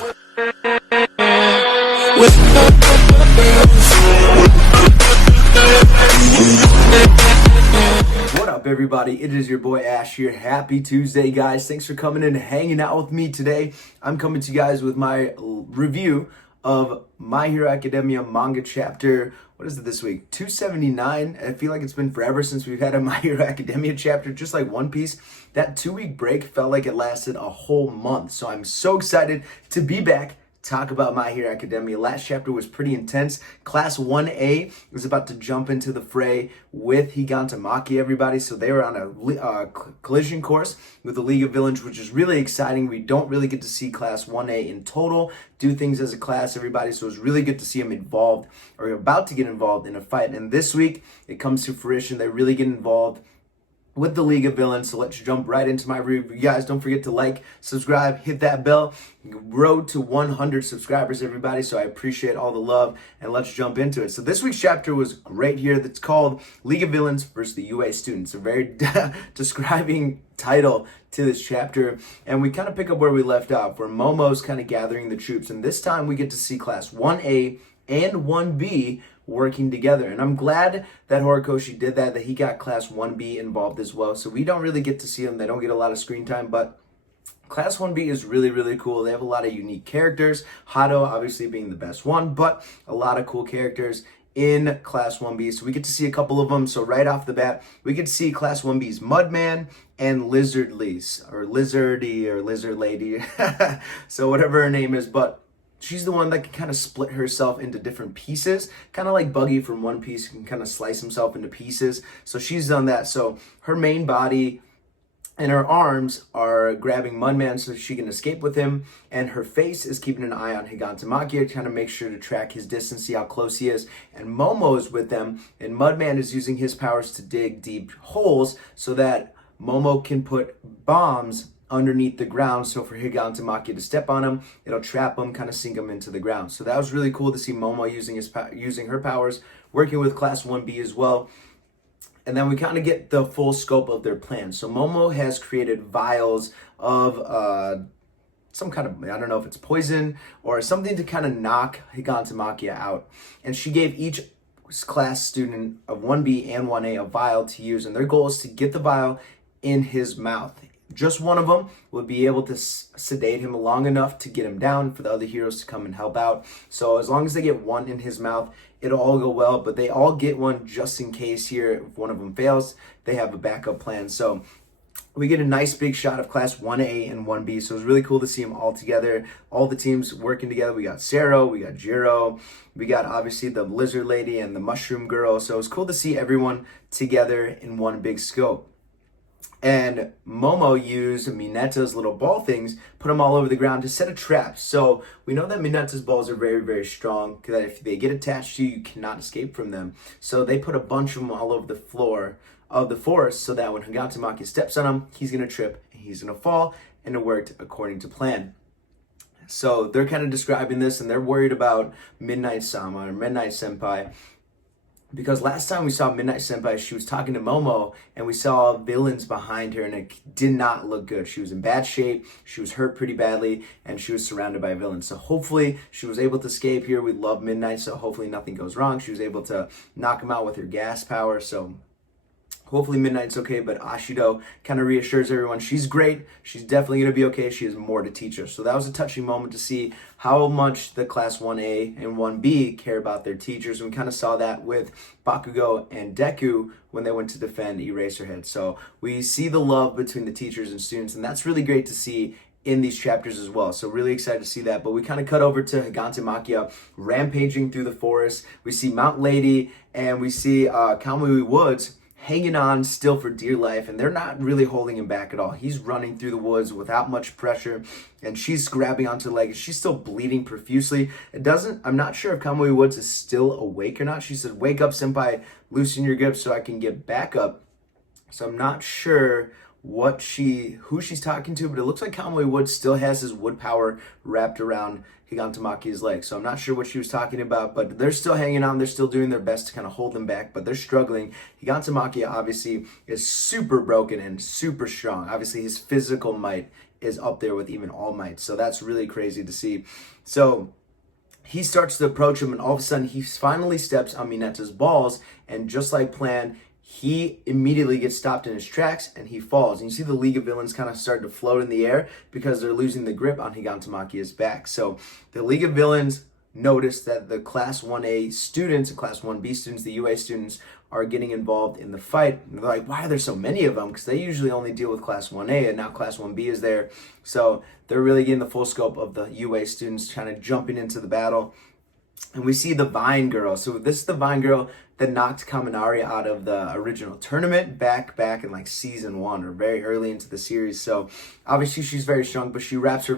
What up, everybody? It is your boy Ash here. Happy Tuesday, guys. Thanks for coming in and hanging out with me today. I'm coming to you guys with my review of My Hero Academia manga chapter. What is it this week? 279. I feel like it's been forever since we've had a My Hero Academia chapter, just like One Piece. That 2-week break felt like it lasted a whole month. So I'm so excited to be back. Talk about My Hero Academia. Last chapter was pretty intense. Class 1A was about to jump into the fray with Higantamachia, everybody. So they were on a collision course with the League of Villans, which is really exciting. We don't really get to see Class 1A in total do things as a class, everybody. So it's really good to see them involved or about to get involved in a fight. And this week, it comes to fruition. They really get involved with the League of Villans. So let's jump right into my review. You guys, don't forget to like, subscribe, hit that bell. Road to 100 subscribers, everybody. So I appreciate all the love, and let's jump into it. So this week's chapter was great here. That's called League of Villans versus the UA Students. A very describing title to this chapter. And we kind of pick up where we left off, where Momo's kind of gathering the troops. And this time we get to see Class 1A and 1B working together. And I'm glad that Horikoshi did that he got Class 1B involved as well. So we don't really get to see them. They don't get a lot of screen time, but Class 1B is really, really cool. They have a lot of unique characters. Hado obviously being the best one, but a lot of cool characters in Class 1B. So we get to see a couple of them. So right off the bat, we get to see Class 1B's Mudman and Lizardlys, or Lizardy, or Lizard Lady. So whatever her name is, but she's the one that can kind of split herself into different pieces, kind of like Buggy from One Piece can kind of slice himself into pieces. So she's done that. So her main body and her arms are grabbing Mudman so she can escape with him, and her face is keeping an eye on Higantamachia to kind of make sure to track his distance, see how close he is. And Momo is with them, and Mudman is using his powers to dig deep holes so that Momo can put bombs underneath the ground, so for Higantamachia to step on him, it'll trap him, kind of sink him into the ground. So that was really cool to see Momo using her powers, working with Class 1B as well. And then we kind of get the full scope of their plan. So Momo has created vials of some kind of, I don't know if it's poison or something to kind of knock Higantamachia out. And she gave each class student of 1B and 1A a vial to use, and their goal is to get the vial in his mouth. Just one of them would be able to sedate him long enough to get him down for the other heroes to come and help out. So as long as they get one in his mouth, it'll all go well, but they all get one just in case here. If one of them fails, they have a backup plan. So we get a nice big shot of Class 1A and 1B. So it was really cool to see them all together, all the teams working together. We got Sero, we got Jiro, we got obviously the Lizard Lady and the Mushroom Girl. So it was cool to see everyone together in one big scope. And Momo used Mineta's little ball things, put them all over the ground to set a trap. So we know that Mineta's balls are very, very strong, that if they get attached to you, you cannot escape from them. So they put a bunch of them all over the floor of the forest so that when Higantamachia steps on him, he's going to trip and he's going to fall, and it worked according to plan. So they're kind of describing this, and they're worried about Midnight Sama or Midnight Senpai, because last time we saw Midnight Senpai, she was talking to Momo, and we saw Villans behind her, and it did not look good. She was in bad shape, she was hurt pretty badly, and she was surrounded by villains. So hopefully she was able to escape here. We love Midnight, so hopefully nothing goes wrong. She was able to knock him out with her gas power, so hopefully Midnight's okay, but Ashido kind of reassures everyone she's great. She's definitely going to be okay. She has more to teach us. So that was a touching moment to see how much the Class 1A and 1B care about their teachers. And we kind of saw that with Bakugo and Deku when they went to defend Eraserhead. So we see the love between the teachers and students, and that's really great to see in these chapters as well. So really excited to see that. But we kind of cut over to Higantamachia rampaging through the forest. We see Mount Lady, and we see Kamui Woods hanging on still for dear life, and they're not really holding him back at all. He's running through the woods without much pressure, and she's grabbing onto the leg. She's still bleeding profusely. I'm not sure if Kamui Woods is still awake or not. She said, "Wake up, senpai, loosen your grip so I can get back up." So I'm not sure who she's talking to, but it looks like Kamui Woods still has his wood power wrapped around Higantamachia's leg. So I'm not sure what she was talking about, but they're still hanging on. They're still doing their best to kind of hold them back, but they're struggling. Higantamachia obviously is super broken and super strong. Obviously his physical might is up there with even All Might. So that's really crazy to see. So he starts to approach him, and all of a sudden he finally steps on Mineta's balls, and just like planned, he immediately gets stopped in his tracks and he falls. And you see the League of Villains kind of start to float in the air because they're losing the grip on Higantamachia's back. So the League of Villains notice that the Class 1A students and Class 1B students, the UA students, are getting involved in the fight. And they're like, why are there so many of them? Because they usually only deal with Class 1A, and now Class 1B is there. So they're really getting the full scope of the UA students kind of jumping into the battle. And we see the Vine Girl. So this is the Vine Girl that knocked Kaminari out of the original tournament back in like season 1 or very early into the series. So obviously she's very strong, but she wraps her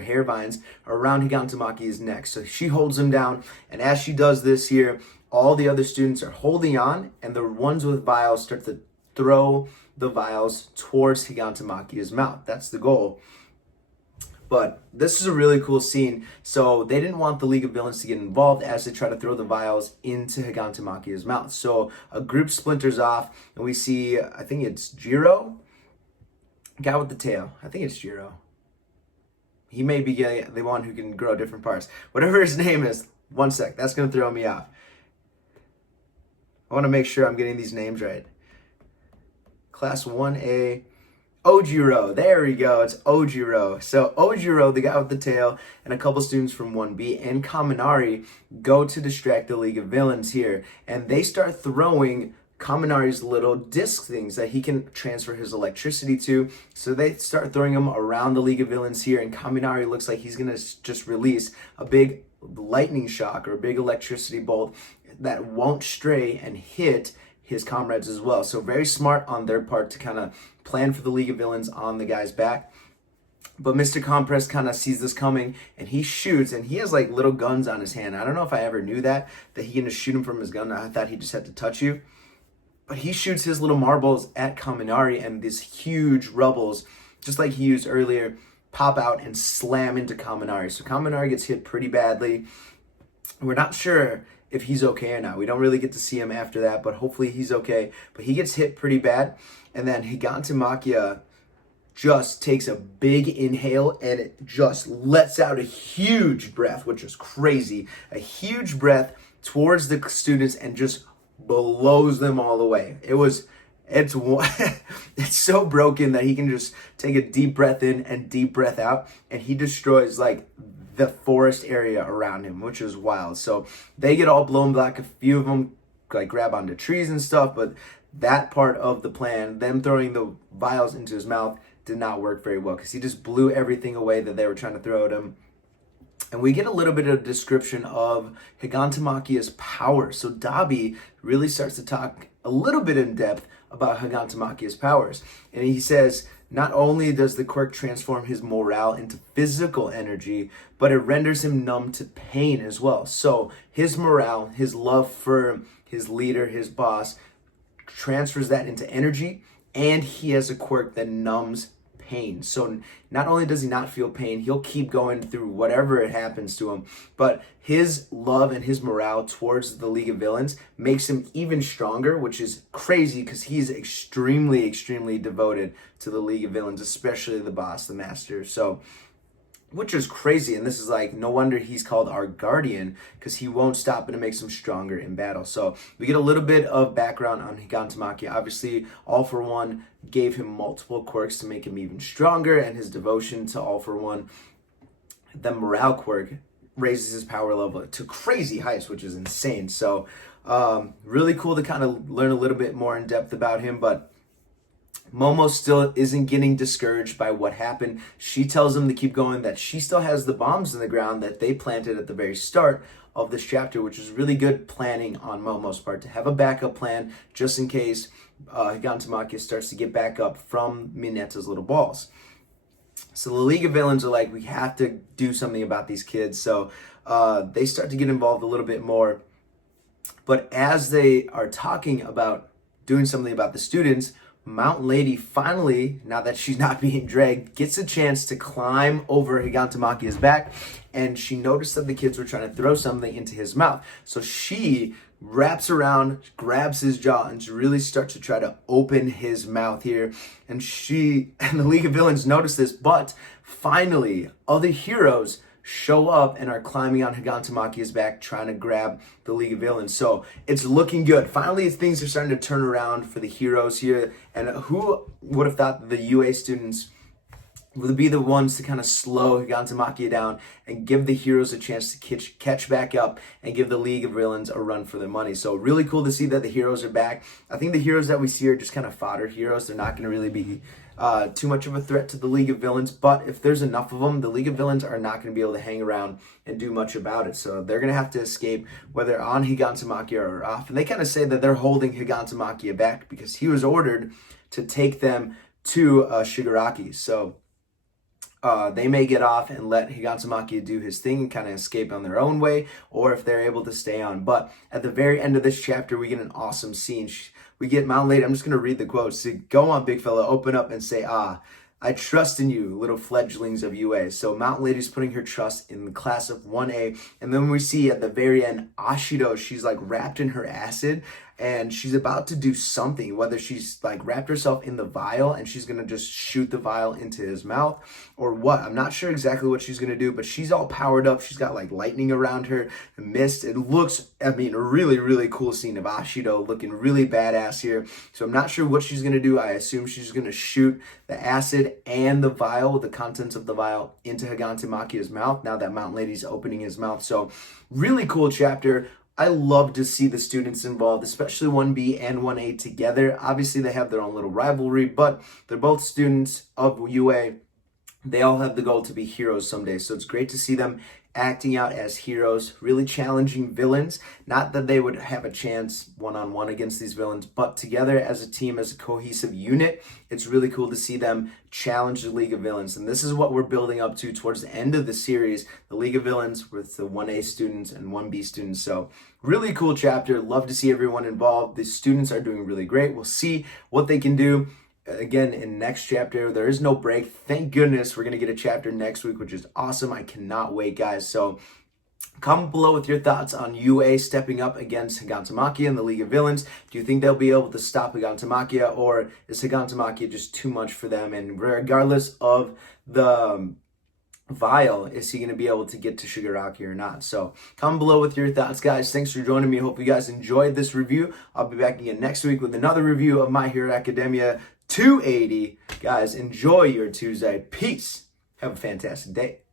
hair vines around Higantamachia's neck. So she holds him down, and as she does this here, all the other students are holding on, and the ones with vials start to throw the vials towards Higantamachia's mouth. That's the goal. But this is a really cool scene. So they didn't want the League of Villains to get involved as they try to throw the vials into Higantamachia's mouth. So a group splinters off, and we see, I think it's Jiro, guy with the tail. I think it's Jiro. He may be the one who can grow different parts. Whatever his name is, one sec, that's going to throw me off. I want to make sure I'm getting these names right. Class 1A. Ojiro, there we go, it's Ojiro. So Ojiro, the guy with the tail, and a couple students from 1B and Kaminari go to distract the League of Villains here, and they start throwing Kaminari's little disc things that he can transfer his electricity to. So they start throwing them around the League of Villains here, and Kaminari looks like he's gonna just release a big lightning shock or a big electricity bolt that won't stray and hit his comrades as well. So very smart on their part to kind of plan for the League of Villains on the guy's back. But Mr. Compress kind of sees this coming, and he shoots, and he has like little guns on his hand. I don't know if I ever knew that he can just shoot him from his gun. I thought he just had to touch you. But he shoots his little marbles at Kaminari, and these huge rubbles, just like he used earlier, pop out and slam into Kaminari. So Kaminari gets hit pretty badly. We're not sure if he's okay or not. We don't really get to see him after that, but hopefully he's okay. But he gets hit pretty bad, and then Higantamachia just takes a big inhale, and it just lets out a huge breath, which is crazy. A huge breath towards the students and just blows them all away. It's so broken that he can just take a deep breath in and deep breath out, and he destroys like the forest area around him, which is wild. So they get all blown back. A few of them like grab onto trees and stuff, but that part of the plan, them throwing the vials into his mouth, did not work very well because he just blew everything away that they were trying to throw at him. And we get a little bit of a description of Higantamachia's power. So Dabi really starts to talk a little bit in depth about Higantamachia's powers. And he says, not only does the quirk transform his morale into physical energy, but it renders him numb to pain as well. So his morale, his love for his leader, his boss, transfers that into energy, and he has a quirk that numbs pain. So not only does he not feel pain, he'll keep going through whatever it happens to him, but his love and his morale towards the League of Villains makes him even stronger, which is crazy because he's extremely, extremely devoted to the League of Villains, especially the boss, the master. So, which is crazy, and this is like, no wonder he's called our guardian, because he won't stop and it makes him stronger in battle. So we get a little bit of background on Higantamachia. Obviously, All For One gave him multiple quirks to make him even stronger, and his devotion to All For One, the morale quirk, raises his power level to crazy heights, which is insane. So really cool to kind of learn a little bit more in depth about him, but Momo still isn't getting discouraged by what happened. She tells him to keep going, that she still has the bombs in the ground that they planted at the very start of this chapter, which is really good planning on Momo's part, to have a backup plan just in case Higantamachia starts to get back up from Mineta's little balls. So the League of Villains are like, we have to do something about these kids. So they start to get involved a little bit more. But as they are talking about doing something about the students, Mountain Lady finally, now that she's not being dragged, gets a chance to climb over Higantamachia's back, and she noticed that the kids were trying to throw something into his mouth. So she wraps around, grabs his jaw, and really starts to try to open his mouth here. And the League of Villains notice this, but finally, other heroes show up and are climbing on Higantamachia's back, trying to grab the League of Villains. So it's looking good. Finally, things are starting to turn around for the heroes here. And who would have thought that the UA students would be the ones to kind of slow Higantamachia down and give the heroes a chance to catch back up and give the League of Villains a run for their money. So really cool to see that the heroes are back. I think the heroes that we see are just kind of fodder heroes. They're not going to really be too much of a threat to the League of Villains, but if there's enough of them, the League of Villains are not going to be able to hang around and do much about it. So they're going to have to escape, whether on Higantamachia or off. And they kind of say that they're holding Higantamachia back because he was ordered to take them to Shigaraki. So they may get off and let Higantamachia do his thing and kind of escape on their own way, or if they're able to stay on. But at the very end of this chapter, we get an awesome scene. We get Mount Lady. I'm just going to read the quotes. So go on, big fella, open up and say, I trust in you, little fledglings of UA. So Mount Lady's putting her trust in the class of 1A. And then we see at the very end, Ashido, she's like wrapped in her acid and she's about to do something, whether she's like wrapped herself in the vial and she's going to just shoot the vial into his mouth or what. I'm not sure exactly what she's going to do, but she's all powered up. She's got like lightning around her, mist. It looks, a really, really cool scene of Ashido looking really badass here. So I'm not sure what she's going to do. I assume she's going to shoot the acid and the vial, the contents of the vial, into Higantamachia's mouth now that Mountain Lady's opening his mouth. So really cool chapter. I love to see the students involved, especially 1B and 1A together. Obviously, they have their own little rivalry, but they're both students of UA. They all have the goal to be heroes someday. So it's great to see them acting out as heroes, really challenging villains. Not that they would have a chance one-on-one against these villains, but together as a team, as a cohesive unit, it's really cool to see them challenge the League of Villains. And this is what we're building up to towards the end of the series, the League of Villains with the 1A students and 1B students. So really cool chapter. Love to see everyone involved. The students are doing really great. We'll see what they can do. Again, in next chapter, there is no break. Thank goodness we're going to get a chapter next week, which is awesome. I cannot wait, guys. So comment below with your thoughts on UA stepping up against Higantamachia and the League of Villains. Do you think they'll be able to stop Higantamachia, or is Higantamachia just too much for them? And regardless of the vial, is he going to be able to get to Shigaraki or not? So comment below with your thoughts, guys. Thanks for joining me. Hope you guys enjoyed this review. I'll be back again next week with another review of My Hero Academia 280. Guys, enjoy your Tuesday. Peace. Have a fantastic day.